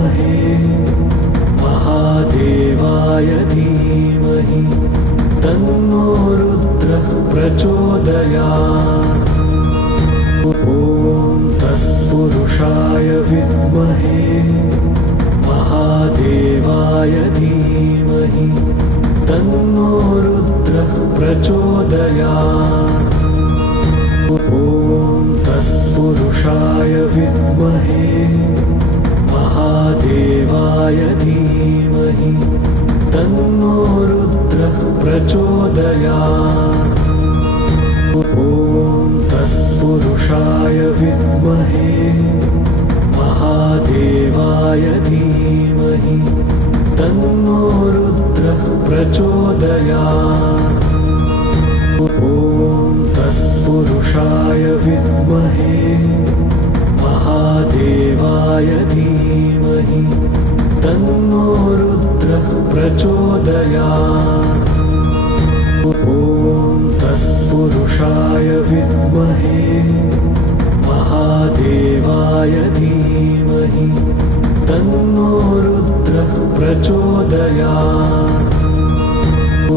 विद्महे महादेवाय धीमहि तन्नो रुद्रः प्रचोदयात्। ॐ तत्पुरुषाय विद्महे महादेवाय धीमहि तन्नो रुद्रः प्रचोदयात्। ॐ तत्पुरुषाय विद्महे महादेवाय धीमहि तन्नो रुद्रः प्रचोदयात्। ॐ तत्पुरुषाय विद्महे महादेवाय धीमहि तन्नो रुद्रः प्रचोदयात्। ॐ तत्पुरुषाय विद्महे महादेवाय धीमहि तन्नो रुद्रः प्रचोदयात्। ॐ तत्पुरुषाय विद्महे महादेवाय धीमहि तन्नो रुद्रः प्रचोदयात्। ॐ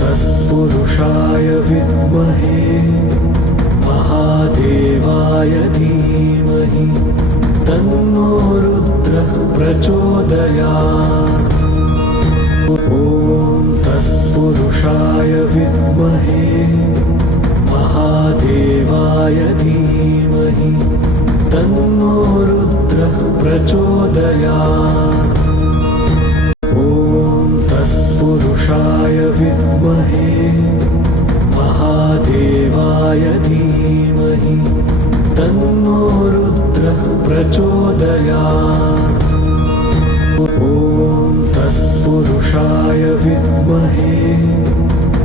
तत्पुरुषाय विद्महे महादेवाय धीमहि तन्नो रुद्रः प्रचोदयात्। ॐ तत्पुरुषाय विद्महे महादेवाय धीमहि तन्नो रुद्रः प्रचोदयात्। ॐ तत्पुरुषाय विद्महे महादेवाय धीमहि तन्नो रुद्रः प्रचोदयात्। ॐ तत्पुरुषाय विद्महे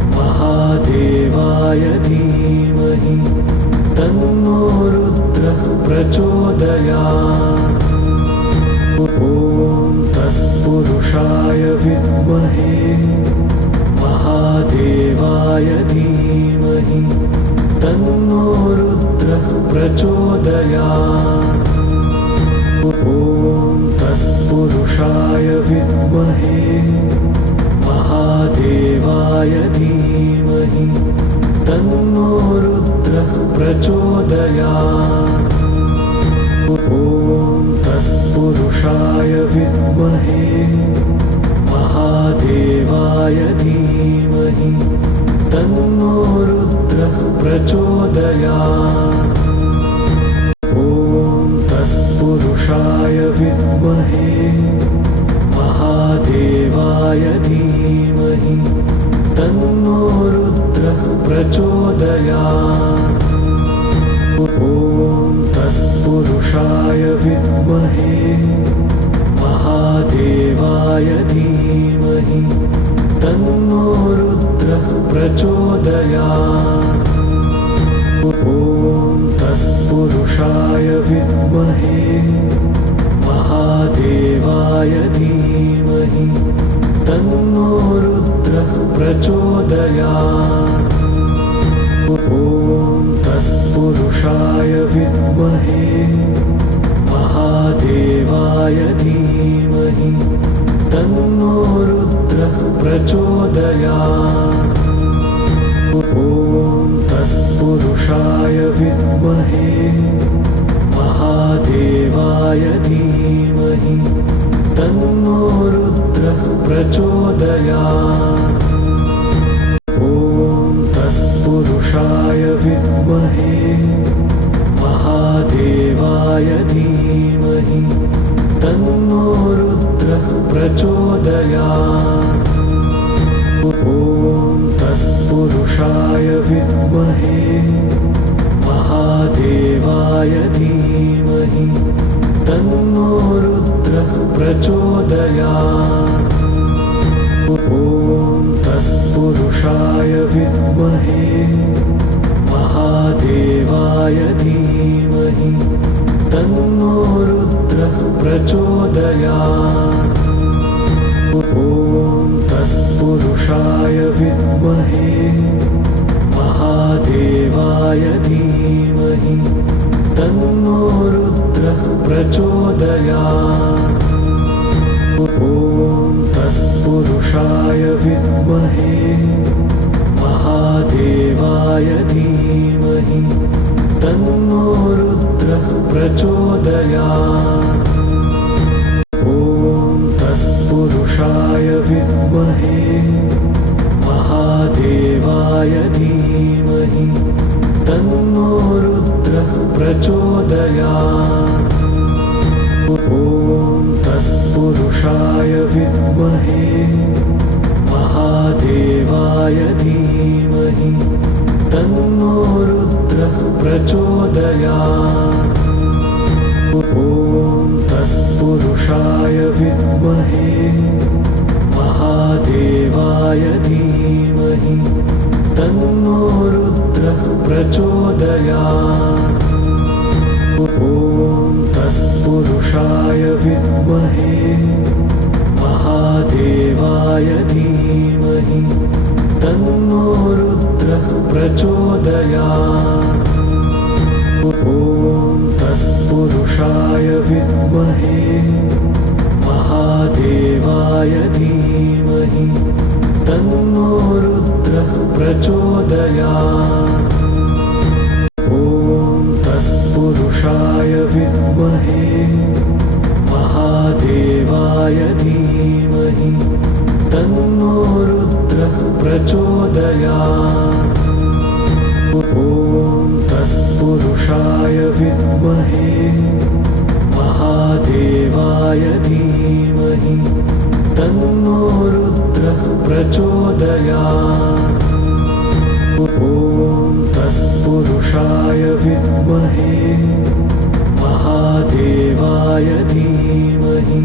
महादेवाय धीमहि तन्नो रुद्रः प्रचोदयात्। ॐ तत्पुरुषाय विद्महे महादेवाय धीमहि तन्नो रुद्रः प्रचोदयात्। ॐ तत्पुरुषाय विद्महे महादेवाय धीमहि तन्नो रुद्रः प्रचोदयात्। ॐ तत्पुरुषाय विद्महे महादेवाय धीमहि तन्नो रुद्रः प्रचोदयात्। ॐ तत्पुरुषाय विद्महे महादेवाय धीमहि तन्नो रुद्रः प्रचोदयात्। ॐ तत्पुरुषाय विद्महे महादेवाय धीमहि तन्नो रुद्रः प्रचोदयात्। ॐ तत्पुरुषाय विद्महे महादेवाय धीमहि तन्नो रुद्रः प्रचोदयात्। ॐ तत्पुरुषाय विद्महे महादेवाय धीमहि तन्नो रुद्रः प्रचोदयात्। ॐ तत्पुरुषाय विद्महे महादेवाय धीमहि तन्नो रुद्रः प्रचोदयात्। ॐ तत्पुरुषाय विद्महे महादेवाय धीमहि तन्नो रुद्रः प्रचोदयात्। ॐ तत्पुरुषाय विद्महे महादेवाय धीमहि तन्नो रुद्रः प्रचोदयात्। ॐ तत्पुरुषाय विद्महे महादेवाय धीमहि तन्नो रुद्रः प्रचोदयात्। ॐ तत्पुरुषाय विद्महे महादेवाय धीमहि तन्नो रुद्रः प्रचोदयात्। ॐ तत्पुरुषाय विद्महे महादेवाय धीमहि तन्नो रुद्रः प्रचोदयात्। ॐ तत्पुरुषाय विद्महे महादेवाय धीमहि तन्नो रुद्रः प्रचोदयात्। ॐ तत्पुरुषाय विद्महे महादेवाय धीमहि तन्नो रुद्रः प्रचोदयात्। ॐ तत्पुरुषाय विद्महे महादेवाय धीमहि तन्नो रुद्रः प्रचोदयात्। ॐ तत्पुरुषाय विद्महे महादेवाय धीमहि तन्नो रुद्रः प्रचोदयात्। ॐ तत्पुरुषाय विद्महे महादेवाय धीमहि तन्नो रुद्रः प्रचोदयात्। ॐ तत्पुरुषाय विद्महे महादेवाय धीमहि तन्नो रुद्रः प्रचोदयात्। ॐ तत्पुरुषाय विद्महे महादेवाय धीमहि तन्नो रुद्रः प्रचोदयात्। ॐ तत्पुरुषाय विद्महे महादेवाय धीमहि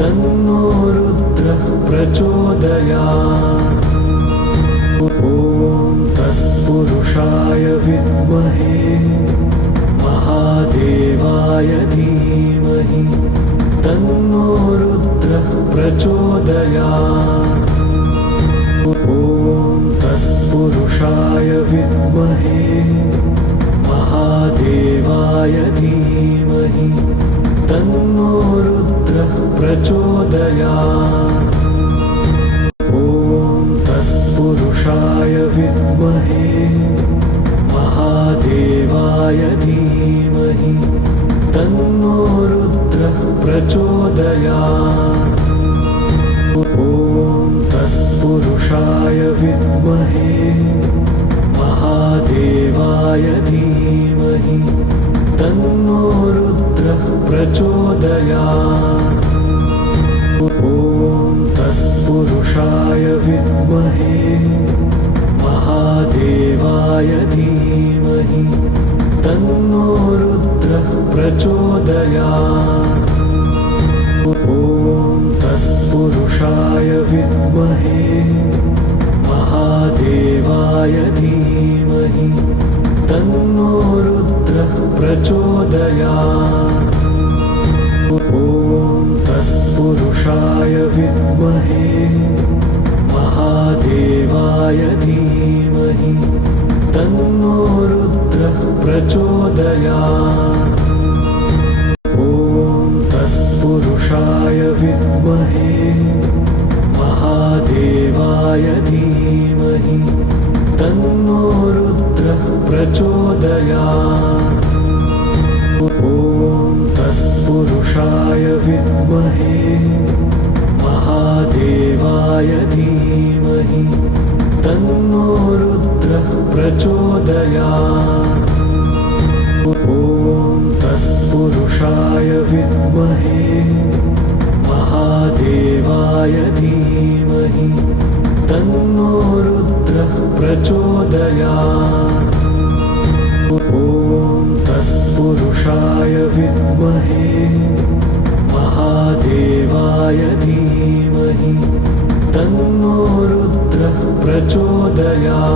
तन्नो रुद्रः प्रचोदयात्। ॐ तत्पुरुषाय विद्महे महादेवाय धीमहि तन्नो रुद्रः प्रचोदयात्। ॐ तत्पुरुषाय विद्महे महादेवाय धीमहि तन्नो रुद्रः प्रचोदयात्। ॐ तत्पुरुषाय विद्महे महादेवाय धीमहि तन्नो रुद्रः प्रचोदयात्। ॐ तत्पुरुषाय विद्महे महादेवाय धीमहि तन्नो रुद्रः प्रचोदयात्। ॐ तत्पुरुषाय विद्महे महादेवाय धीमहि तन्नो रुद्रः प्रचोदयात्। ॐ तत्पुरुषाय विद्महे महादेवाय धीमहि तन्नो रुद्रः प्रचोदयात्। ॐ तत्पुरुषाय विद्महे महादेवाय धीमहि तन्नो रुद्रः प्रचोदयात्। ॐ तत्पुरुषाय विद्महे महादेवाय धीमहि तन्नो रुद्रः प्रचोदयात्। ॐ तत्पुरुषाय विद्महे महादेवाय धीमहि तन्नो रुद्रः प्रचोदयात्। ॐ तत्पुरुषाय विद्महे महादेवाय धीमहि तन्नो रुद्रः प्रचोदयात्। ॐ तत्पुरुषाय विद्महे महादेवाय धीमहि तन्नो रुद्रः प्रचोदयात्।